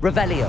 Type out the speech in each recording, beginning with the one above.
Revelio.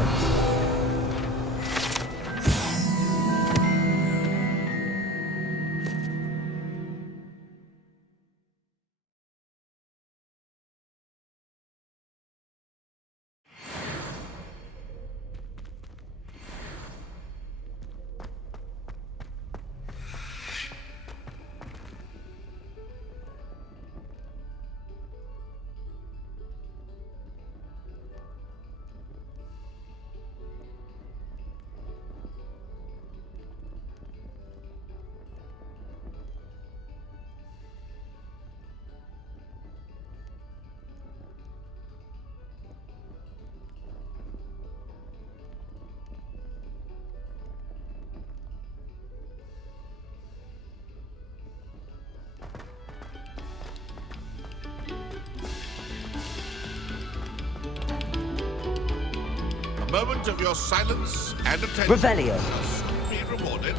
A moment of your silence and attention Revelio. shall soon be rewarded.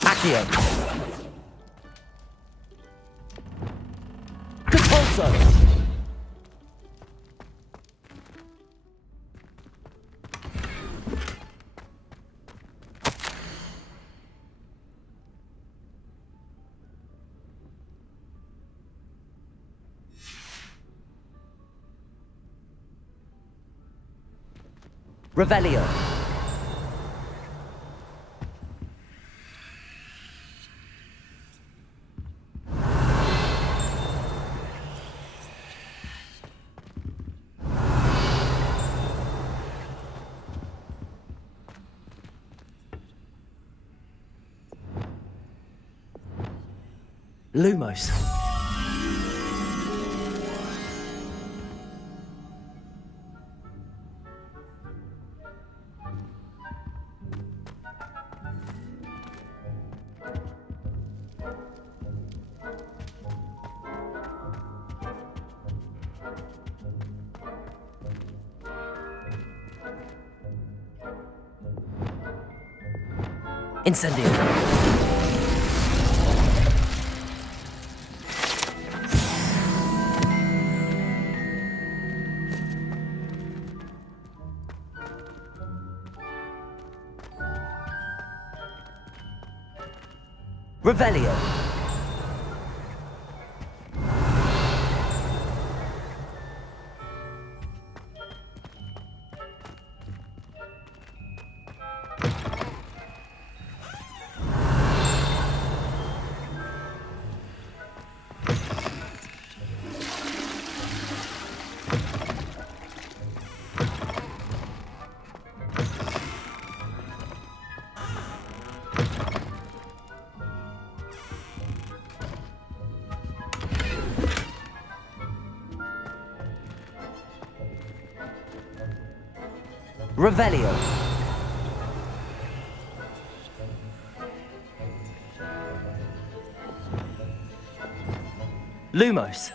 Accio. Capulso. Revelio. Lumos. Incendio. Revelio. Revelio. Lumos.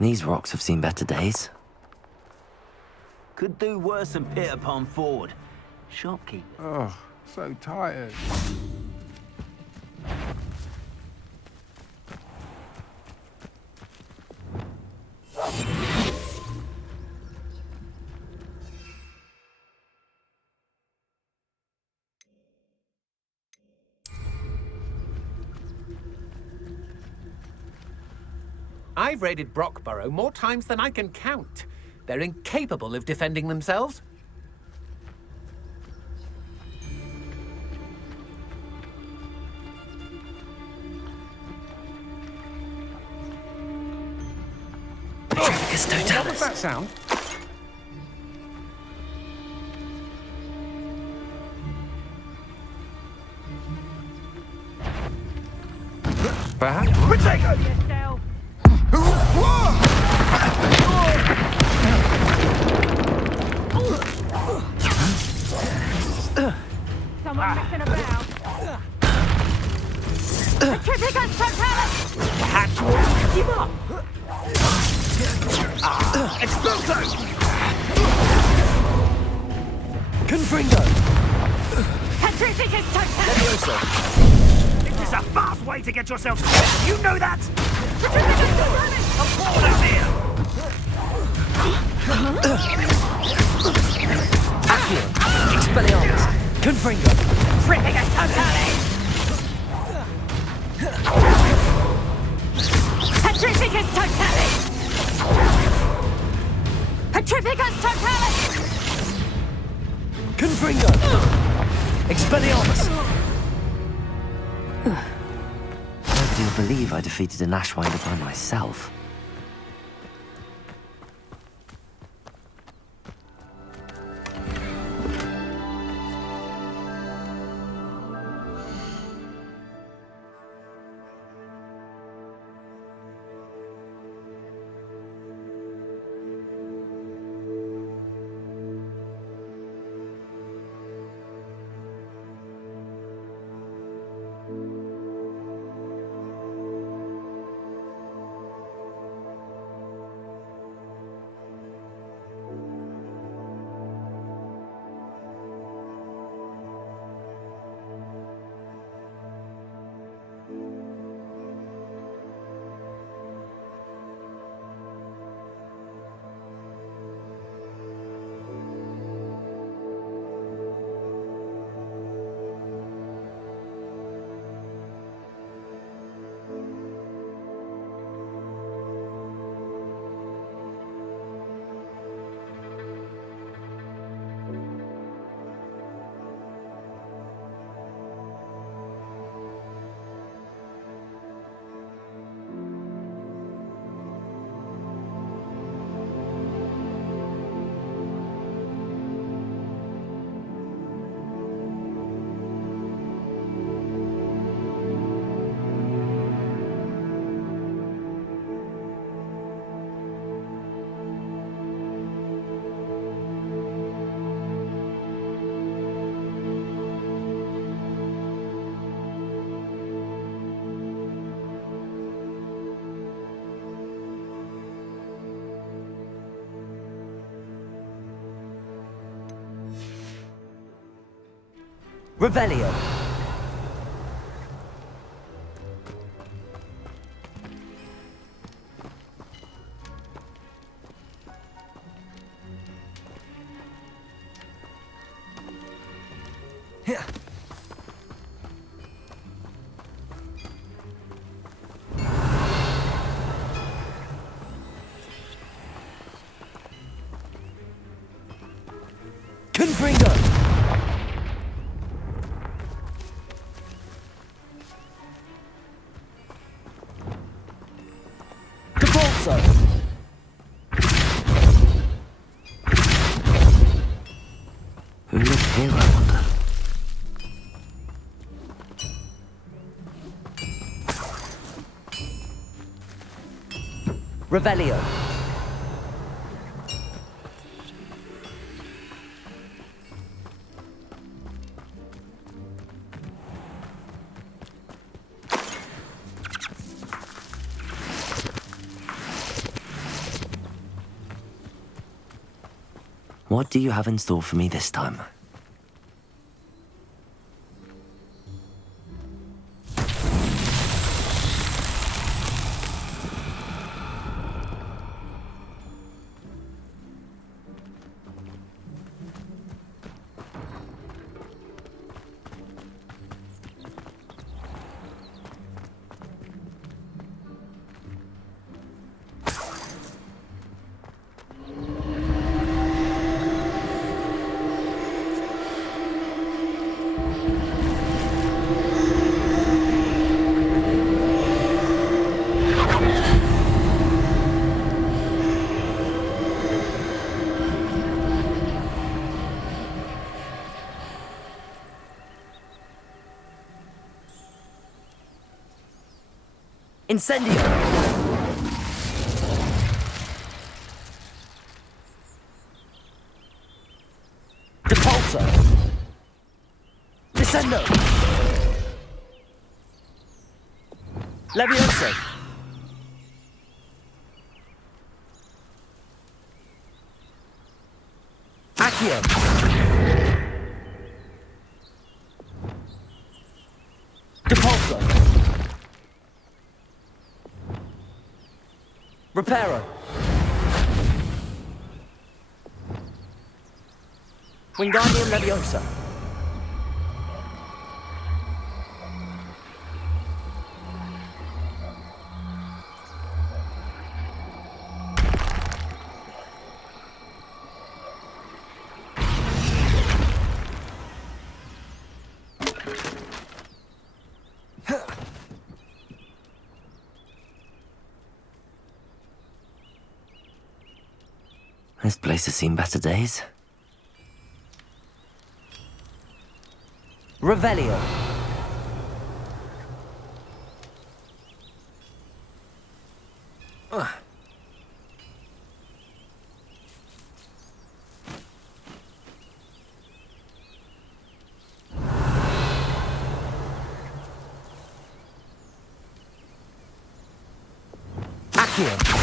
These rocks have seen better days. Could do worse than Peter Pan Ford. Shopkeeper. Oh, so tired. I've raided Brockborough more times than I can count. They're incapable of defending themselves. It's What was Totalis. that sound? Perhaps. Someone messing about. Petrificus Totalis! Perhaps you want to pick him up. Exploso! Confringo. Petrificus Totalis! Levioso. This is a fast way to get yourself killed. You know that? Petrificus Totalis! A border here. Accio. Expelliarmus. Confringo. Petrificus Totalis! Petrificus Totalis! Petrificus Totalis! Confringo. Expelliarmus. Nobody will believe I defeated an Ashwinder by myself. Revelio. Confringo. Cabolso. Who lives here, I wonder? Revelio. What do you have in store for me this time? Incendio! Depulso! Descendo! Levioso! Accio! Depulso! Reparo! Wingardium Leviosa! This place has seen better days. Revelio. Accio.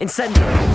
Incendio!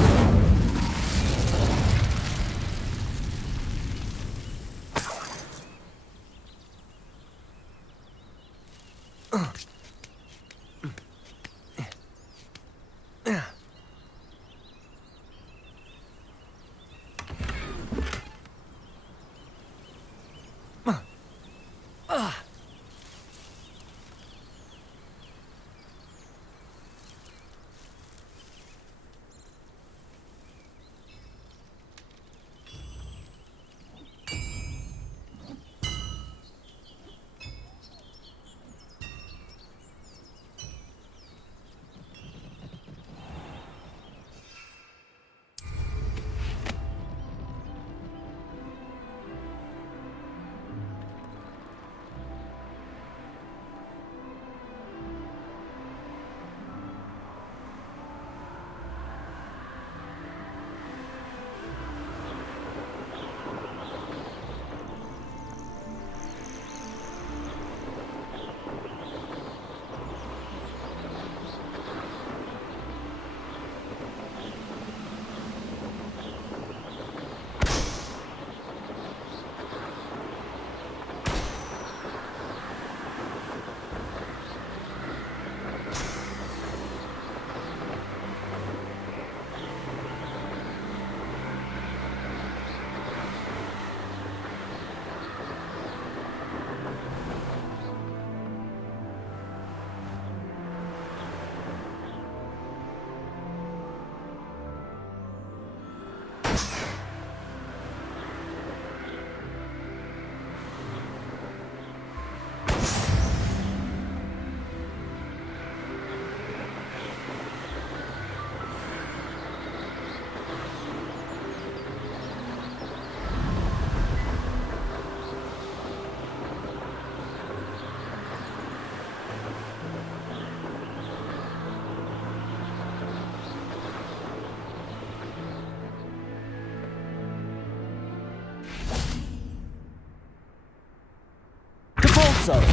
Corso.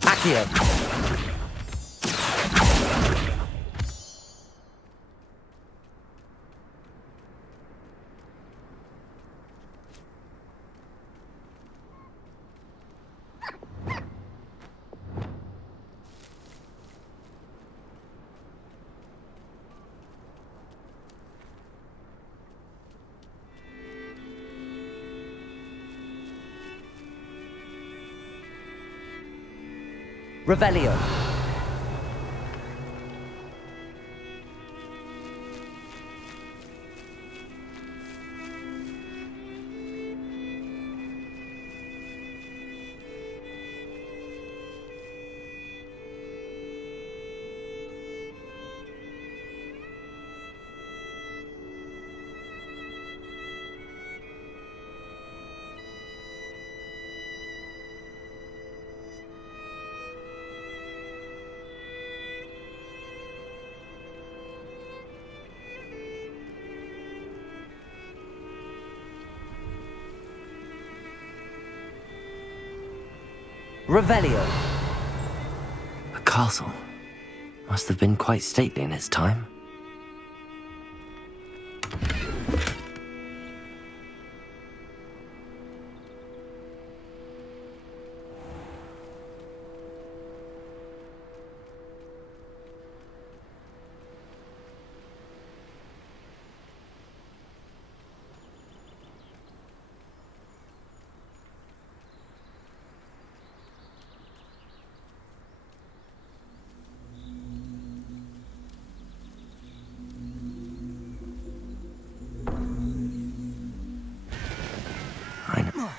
Accio. Revelio. Revelio. A castle. Must have been quite stately in its time. I know.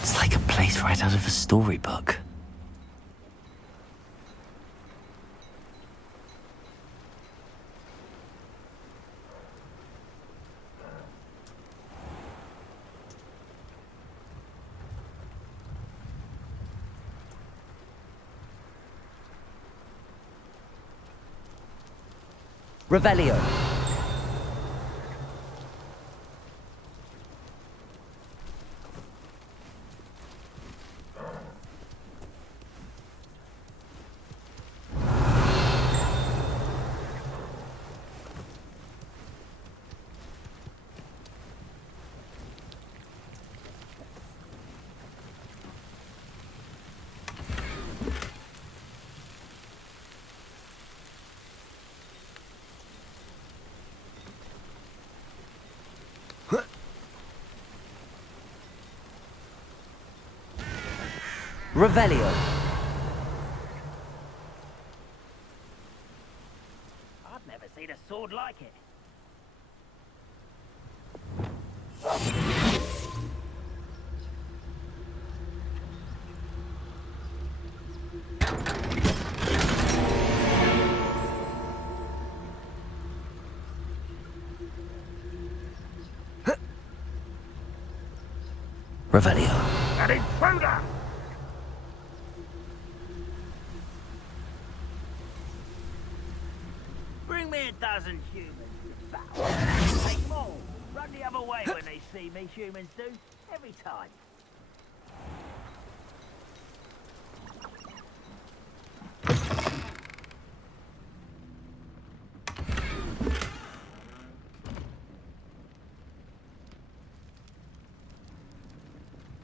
It's like a place right out of a storybook. Revelio. Revelio. I've never seen a sword like it. Revelio. An intruder! Bring me a dozen humans to battle. Take them all. Run the other way when they see me, humans do. Every time.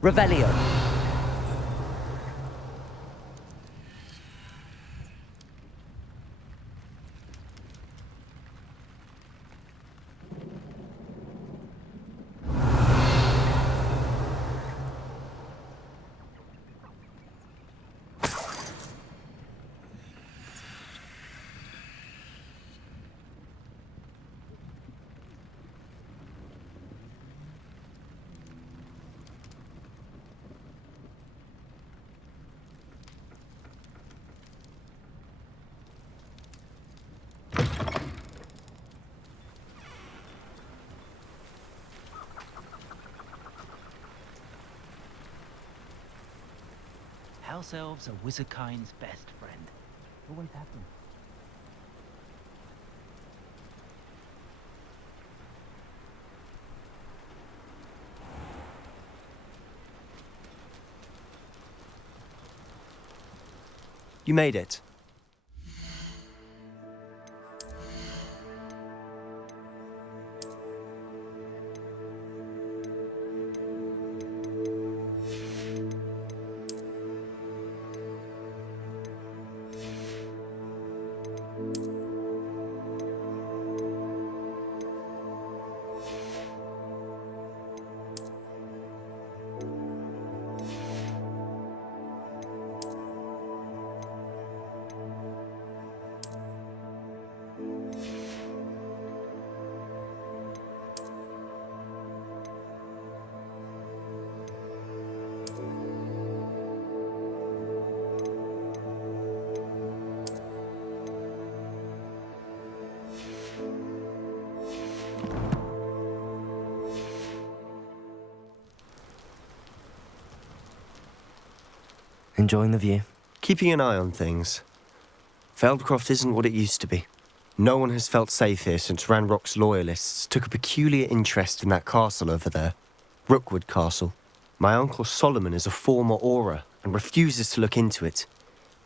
Revelio. House elves are wizardkind's best friend. Always have been. You made it. Enjoying the view? Keeping an eye on things. Feldcroft isn't what it used to be. No one has felt safe here since Ranrock's loyalists took a peculiar interest in that castle over there. Rookwood Castle. My uncle Solomon is a former Auror and refuses to look into it,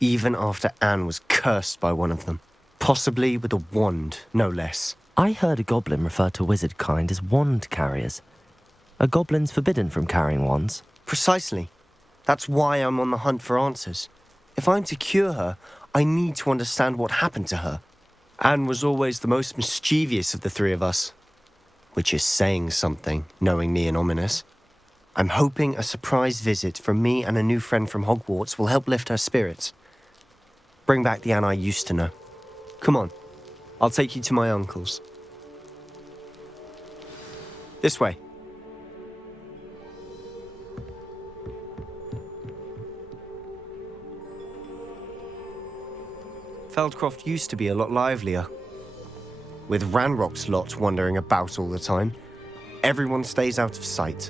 even after Anne was cursed by one of them. Possibly with a wand, no less. I heard a goblin refer to wizard kind as wand carriers. Are goblins forbidden from carrying wands? Precisely. That's why I'm on the hunt for answers. If I'm to cure her, I need to understand what happened to her. Anne was always the most mischievous of the three of us. Which is saying something, knowing me and Ominous. I'm hoping a surprise visit from me and a new friend from Hogwarts will help lift her spirits. Bring back the Anne I used to know. Come on, I'll take you to my uncle's. This way. Feldcroft used to be a lot livelier. With Ranrock's lot wandering about all the time, everyone stays out of sight.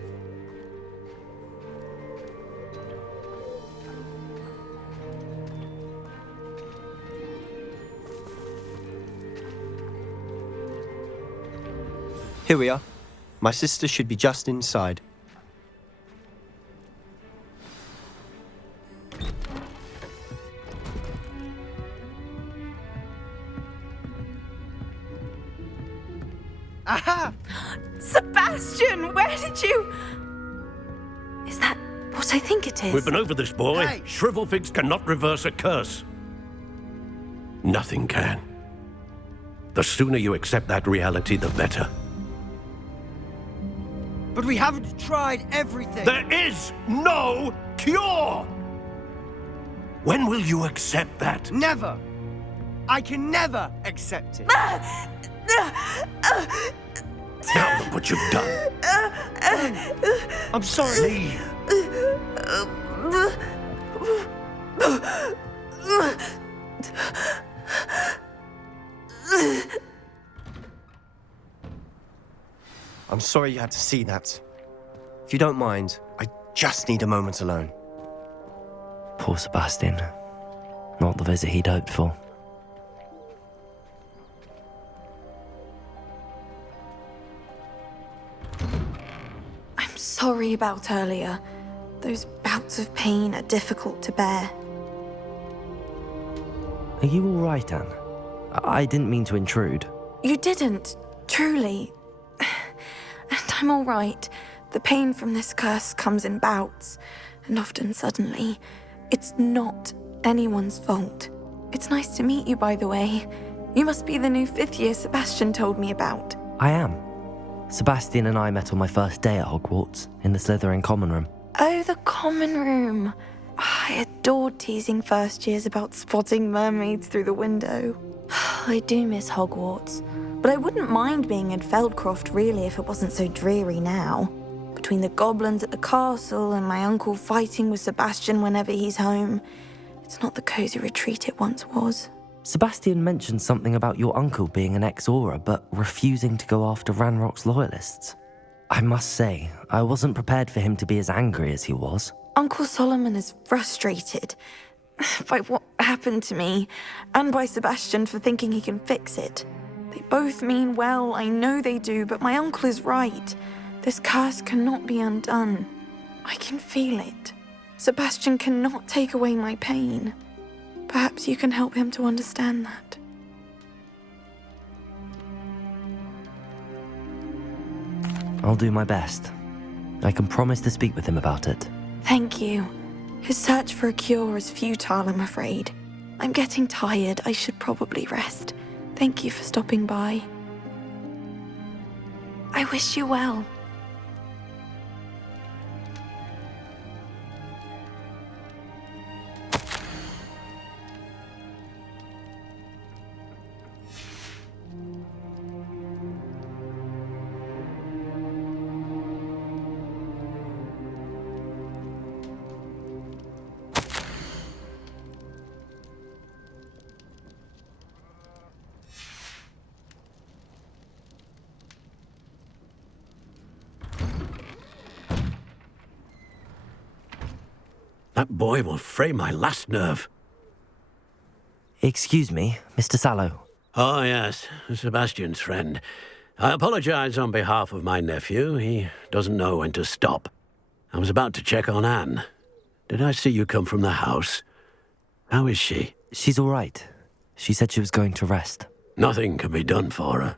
Here we are. My sister should be just inside. Aha! Sebastian, where did you... Is that what I think it is? We've been over this, boy. Hey! Shrivelfigs cannot reverse a curse. Nothing can. The sooner you accept that reality, the better. But we haven't tried everything. There is no cure! When will you accept that? Never. I can never accept it. Now look what you've done. I'm sorry. Leave. I'm sorry you had to see that. If you don't mind, I just need a moment alone. Poor Sebastian. Not the visit he'd hoped for. I'm sorry about earlier. Those bouts of pain are difficult to bear. Are you all right, Anne? I didn't mean to intrude. You didn't, truly. And I'm all right. The pain from this curse comes in bouts, and often suddenly. It's not anyone's fault. It's nice to meet you, by the way. You must be the new 5th year Sebastian told me about. I am. Sebastian and I met on my first day at Hogwarts, in the Slytherin common room. Oh, the common room. I adored teasing first years about spotting mermaids through the window. I do miss Hogwarts, but I wouldn't mind being in Feldcroft really if it wasn't so dreary now. Between the goblins at the castle and my uncle fighting with Sebastian whenever he's home, it's not the cosy retreat it once was. Sebastian mentioned something about your uncle being an ex-Auror, but refusing to go after Ranrock's loyalists. I must say, I wasn't prepared for him to be as angry as he was. Uncle Solomon is frustrated by what happened to me, and by Sebastian for thinking he can fix it. They both mean well, I know they do, but my uncle is right. This curse cannot be undone. I can feel it. Sebastian cannot take away my pain. Perhaps you can help him to understand that. I'll do my best. I can promise to speak with him about it. Thank you. His search for a cure is futile, I'm afraid. I'm getting tired. I should probably rest. Thank you for stopping by. I wish you well. That boy will fray my last nerve. Excuse me, Mr. Sallow. Oh, yes, Sebastian's friend. I apologize on behalf of my nephew. He doesn't know when to stop. I was about to check on Anne. Did I see you come from the house? How is she? She's all right. She said she was going to rest. Nothing can be done for her.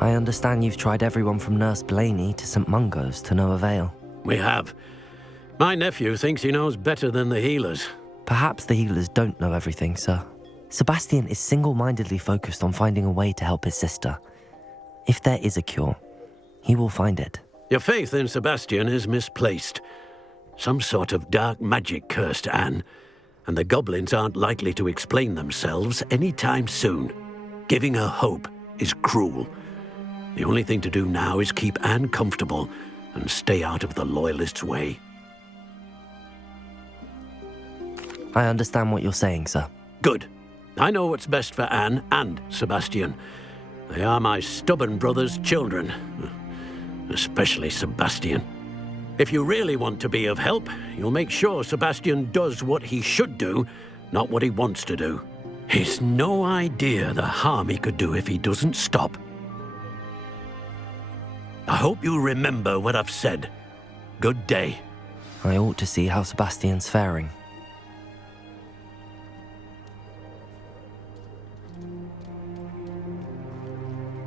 I understand you've tried everyone from Nurse Blaney to St. Mungo's to no avail. We have. My nephew thinks he knows better than the healers. Perhaps the healers don't know everything, sir. Sebastian is single-mindedly focused on finding a way to help his sister. If there is a cure, he will find it. Your faith in Sebastian is misplaced. Some sort of dark magic cursed Anne, and the goblins aren't likely to explain themselves anytime soon. Giving her hope is cruel. The only thing to do now is keep Anne comfortable and stay out of the Loyalists' way. I understand what you're saying, sir. Good. I know what's best for Anne and Sebastian. They are my stubborn brother's children. Especially Sebastian. If you really want to be of help, you'll make sure Sebastian does what he should do, not what he wants to do. He's no idea the harm he could do if he doesn't stop. I hope you remember what I've said. Good day. I ought to see how Sebastian's faring.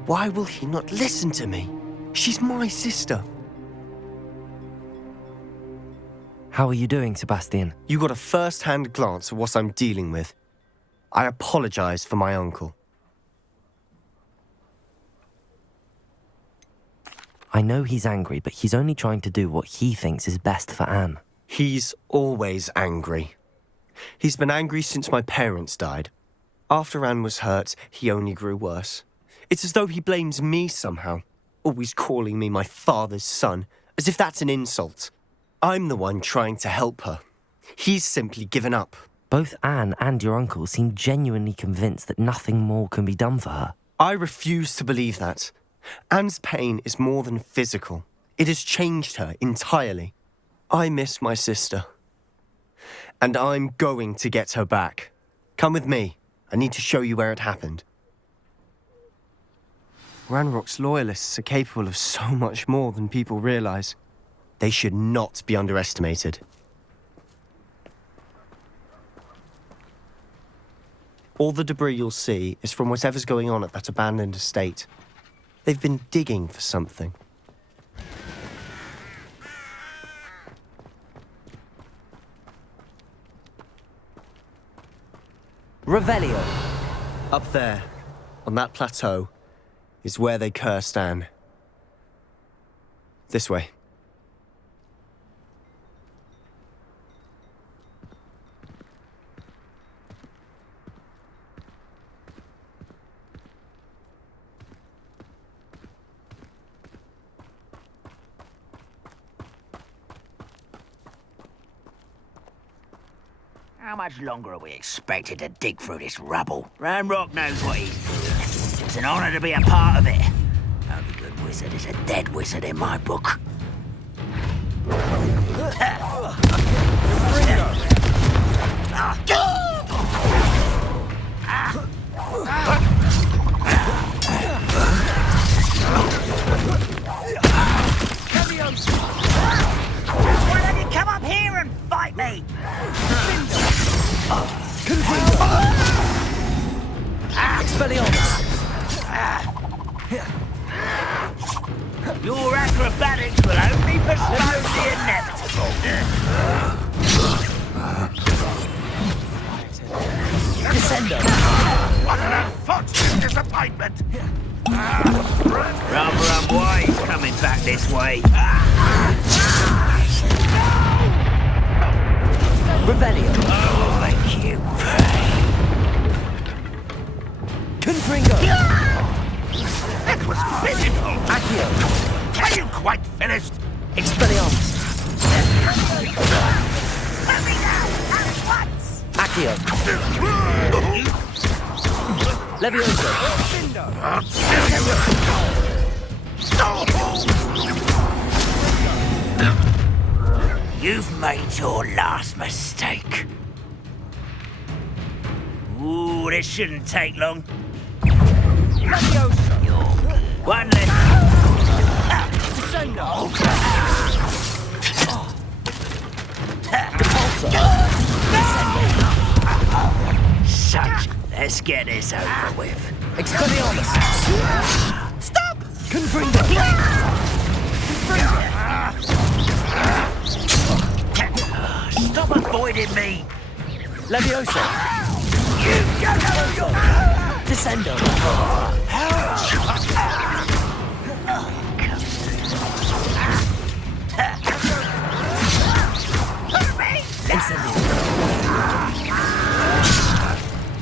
Why will he not listen to me? She's my sister. How are you doing, Sebastian? You got a first-hand glance at what I'm dealing with. I apologize for my uncle. I know he's angry, but he's only trying to do what he thinks is best for Anne. He's always angry. He's been angry since my parents died. After Anne was hurt, he only grew worse. It's as though he blames me somehow, always calling me my father's son, as if that's an insult. I'm the one trying to help her. He's simply given up. Both Anne and your uncle seem genuinely convinced that nothing more can be done for her. I refuse to believe that. Anne's pain is more than physical. It has changed her entirely. I miss my sister. And I'm going to get her back. Come with me. I need to show you where it happened. Ranrock's loyalists are capable of so much more than people realize. They should not be underestimated. All the debris you'll see is from whatever's going on at that abandoned estate. They've been digging for something. Revelio. Up there, on that plateau, is where they cursed Anne. This way. How much longer are we expected to dig through this rubble? Ranrock knows what he's doing. It's an honor to be a part of it. Only good wizard is a dead wizard in my book. Why don't you come up here and fight me? Your acrobatics will only postpone the inevitable. Descendo. What an unfortunate disappointment! Rather unwise coming back this way. Revelio. I will make you pay. Confringo. It was pitiful! Accio. Are you quite finished? Expelliarmus. Let me now, at once! Accio. Levioso. You've made your last mistake. Ooh, this shouldn't take long. One less. Such. Let's get this over with. Expelliarmus. Stop! Confringo. Stop avoiding me! Levioso. You don't know who you are! Descendo.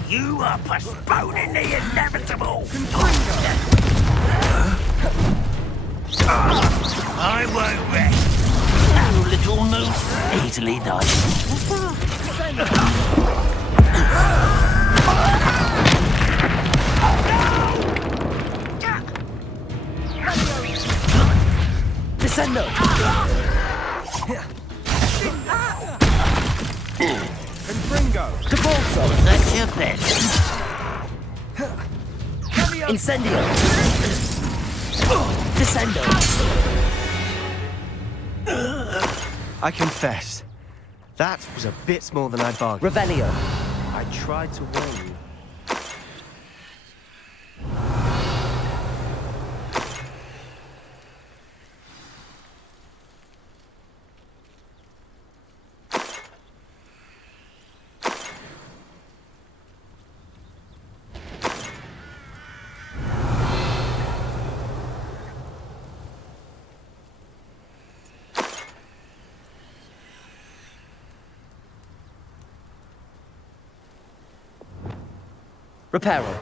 You are postponing the inevitable! I won't rest! You little moose! Easily done. Descendo. Confringo. Cabalso. That's your best. Incendio. Descendo! I confess, that was a bit more than I bargained. Revelio! I tried to warn you. Reparo.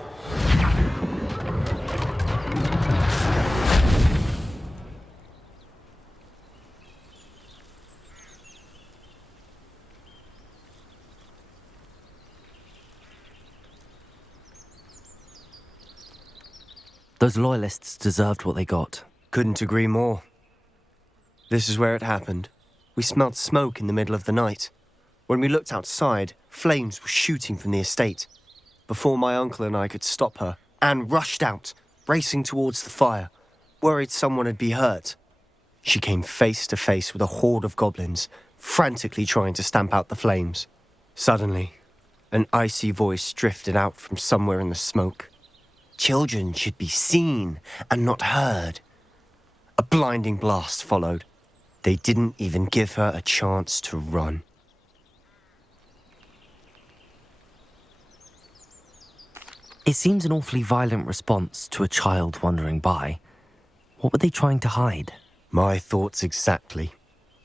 Those loyalists deserved what they got. Couldn't agree more. This is where it happened. We smelled smoke in the middle of the night. When we looked outside, flames were shooting from the estate. Before my uncle and I could stop her, Anne rushed out, racing towards the fire, worried someone had been hurt. She came face to face with a horde of goblins, frantically trying to stamp out the flames. Suddenly, an icy voice drifted out from somewhere in the smoke. Children should be seen and not heard. A blinding blast followed. They didn't even give her a chance to run. It seems an awfully violent response to a child wandering by. What were they trying to hide? My thoughts exactly.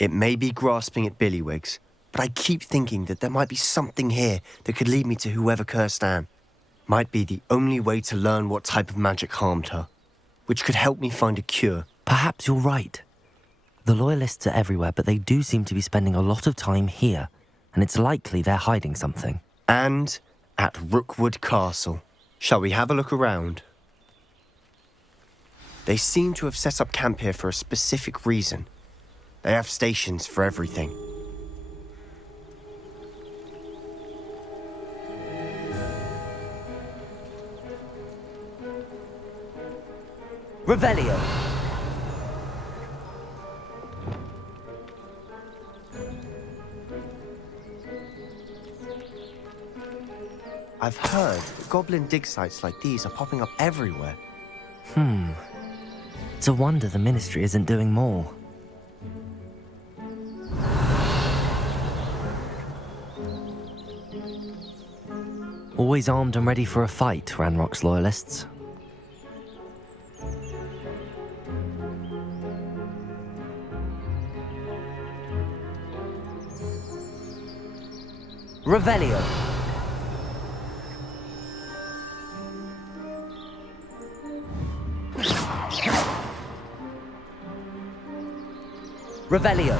It may be grasping at Billywigs, but I keep thinking that there might be something here that could lead me to whoever cursed Anne. Might be the only way to learn what type of magic harmed her, which could help me find a cure. Perhaps you're right. The Loyalists are everywhere, but they do seem to be spending a lot of time here, and it's likely they're hiding something. And at Rookwood Castle. Shall we have a look around? They seem to have set up camp here for a specific reason. They have stations for everything. Revelio. I've heard that goblin dig sites like these are popping up everywhere. It's a wonder the Ministry isn't doing more. Always armed and ready for a fight, Ranrock's Loyalists. Revelio. Revelio.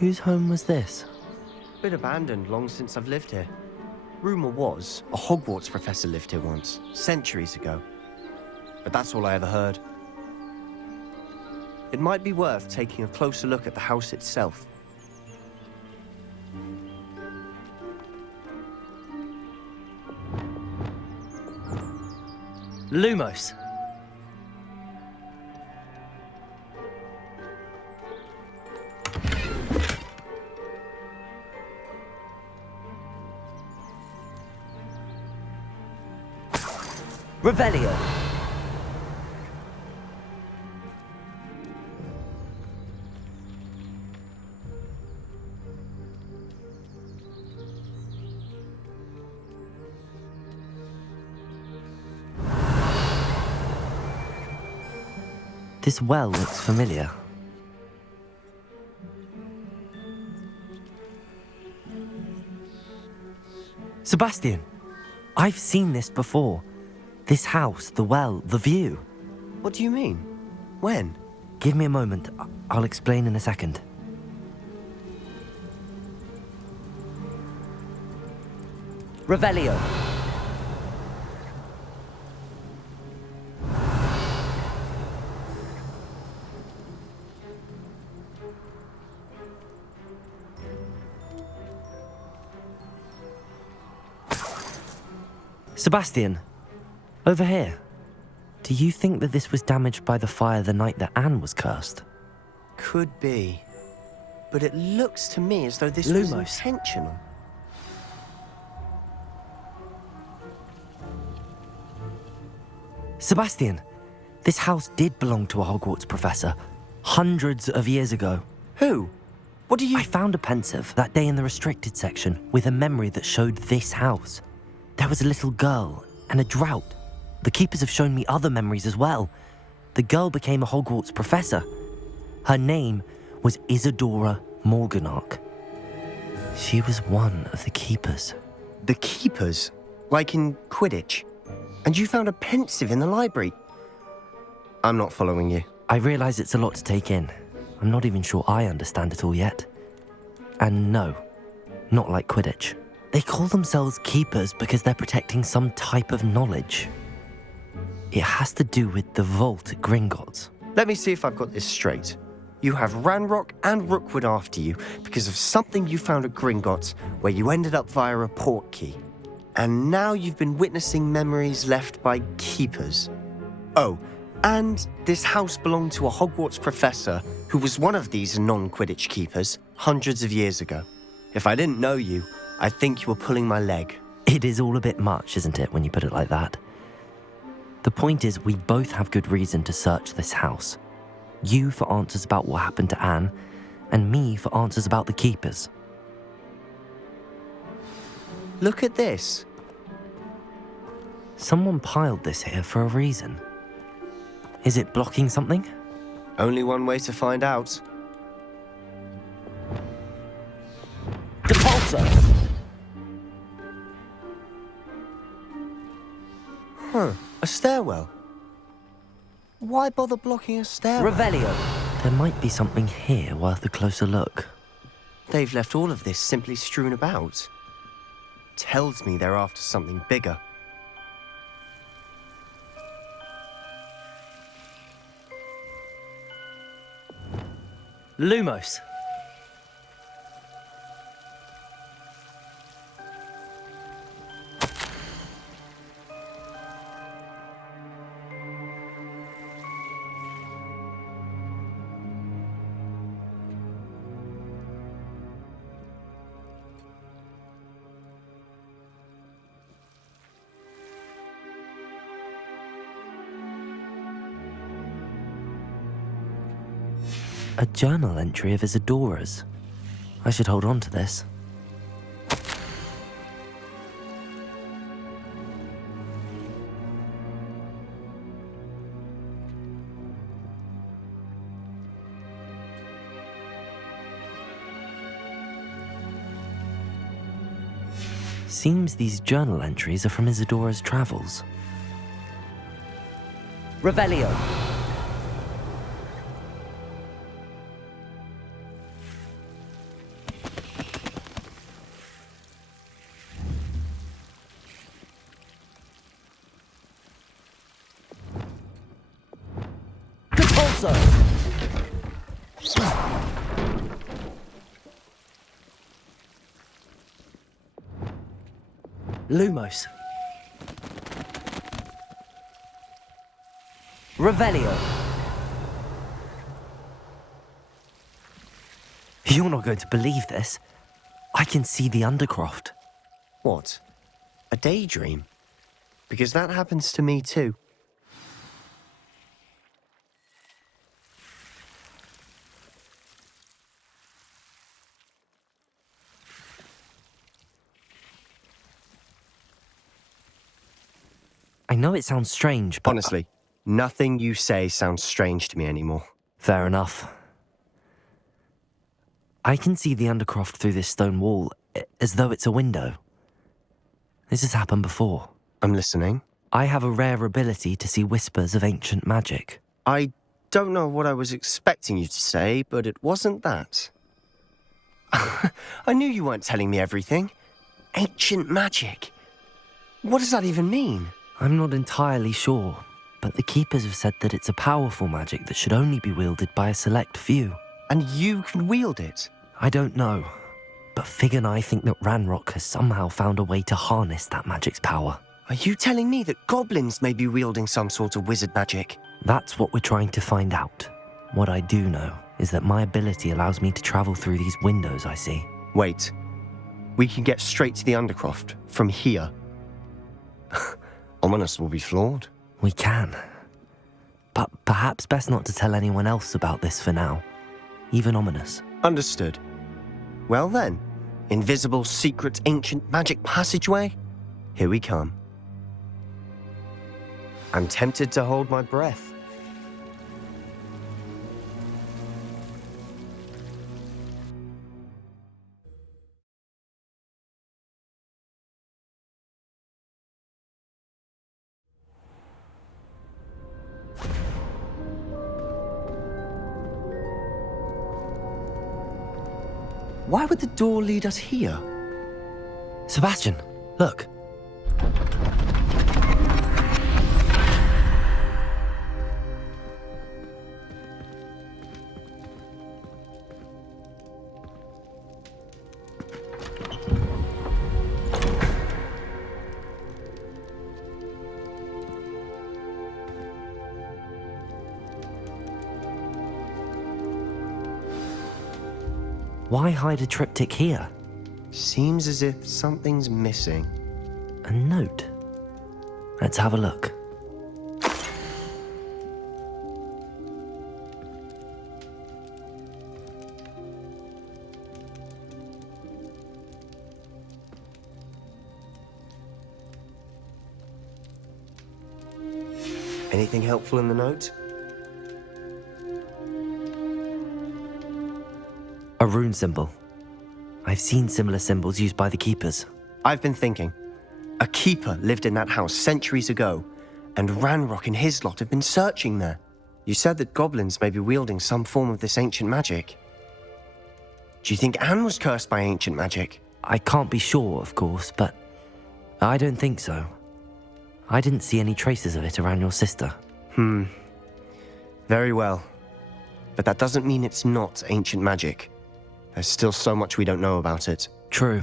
Whose home was this? Been abandoned long since I've lived here. Rumour was a Hogwarts professor lived here once, centuries ago. But that's all I ever heard. It might be worth taking a closer look at the house itself. Lumos. Revelio. This well looks familiar. Sebastian, I've seen this before. This house, the well, the view. What do you mean? When? Give me a moment. I'll explain in a second. Revelio. Sebastian, over here. Do you think that this was damaged by the fire the night that Anne was cursed? Could be. But it looks to me as though this was Lumos. intentional. Sebastian, this house did belong to a Hogwarts professor, hundreds of years ago. Who? What do you... I found a pensive that day in the restricted section with a memory that showed this house. There was a little girl and a drought. The keepers have shown me other memories as well. The girl became a Hogwarts professor. Her name was Isadora Morganach. She was one of the keepers. The keepers? Like in Quidditch? And you found a pensive in the library? I'm not following you. I realise it's a lot to take in. I'm not even sure I understand it all yet. And no, not like Quidditch. They call themselves keepers because they're protecting some type of knowledge. It has to do with the vault at Gringotts. Let me see if I've got this straight. You have Ranrock and Rookwood after you because of something you found at Gringotts where you ended up via a port key. And now you've been witnessing memories left by keepers. Oh, and this house belonged to a Hogwarts professor who was one of these non-Quidditch keepers hundreds of years ago. If I didn't know you, I'd think you were pulling my leg. It is all a bit much, isn't it, when you put it like that? The point is, we both have good reason to search this house. You for answers about what happened to Anne, and me for answers about the keepers. Look at this. Someone piled this here for a reason. Is it blocking something? Only one way to find out. Depulso! Huh, a stairwell. Why bother blocking a stairwell? Revelio! There might be something here worth a closer look. They've left all of this simply strewn about. Tells me they're after something bigger. Lumos. A journal entry of Isadora's. I should hold on to this. Seems these journal entries are from Isadora's travels. Revelio. Lumos. Revelio. You're not going to believe this. I can see the Undercroft. What? A daydream? Because that happens to me too. I know it sounds strange, but... Honestly, nothing you say sounds strange to me anymore. Fair enough. I can see the Undercroft through this stone wall, as though it's a window. This has happened before. I'm listening. I have a rare ability to see whispers of ancient magic. I don't know what I was expecting you to say, but it wasn't that. I knew you weren't telling me everything. Ancient magic. What does that even mean? I'm not entirely sure, but the Keepers have said that it's a powerful magic that should only be wielded by a select few. And you can wield it? I don't know, but Fig and I think that Ranrock has somehow found a way to harness that magic's power. Are you telling me that goblins may be wielding some sort of wizard magic? That's what we're trying to find out. What I do know is that my ability allows me to travel through these windows I see. Wait. We can get straight to the Undercroft from here. Ominous will be floored. We can. But perhaps best not to tell anyone else about this for now. Even Ominous. Understood. Well then, invisible, secret, ancient magic passageway? Here we come. I'm tempted to hold my breath. Why would the door lead us here? Sebastian, look. Why hide a triptych here? Seems as if something's missing. A note. Let's have a look. Anything helpful in the note? A rune symbol. I've seen similar symbols used by the keepers. I've been thinking. A keeper lived in that house centuries ago, and Ranrock and his lot have been searching there. You said that goblins may be wielding some form of this ancient magic. Do you think Anne was cursed by ancient magic? I can't be sure, of course, but I don't think so. I didn't see any traces of it around your sister. Very well. But that doesn't mean it's not ancient magic. There's still so much we don't know about it. True.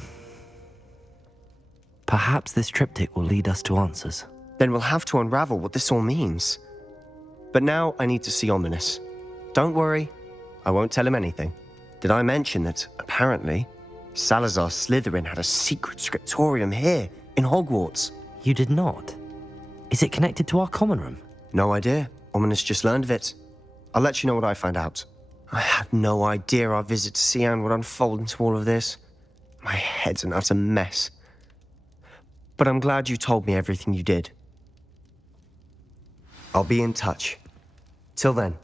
Perhaps this triptych will lead us to answers. Then we'll have to unravel what this all means. But now I need to see Ominous. Don't worry, I won't tell him anything. Did I mention that, apparently, Salazar Slytherin had a secret scriptorium here, in Hogwarts? You did not? Is it connected to our common room? No idea. Ominous just learned of it. I'll let you know what I find out. I had no idea our visit to Cian would unfold into all of this. My head's an utter mess. But I'm glad you told me everything you did. I'll be in touch. Till then.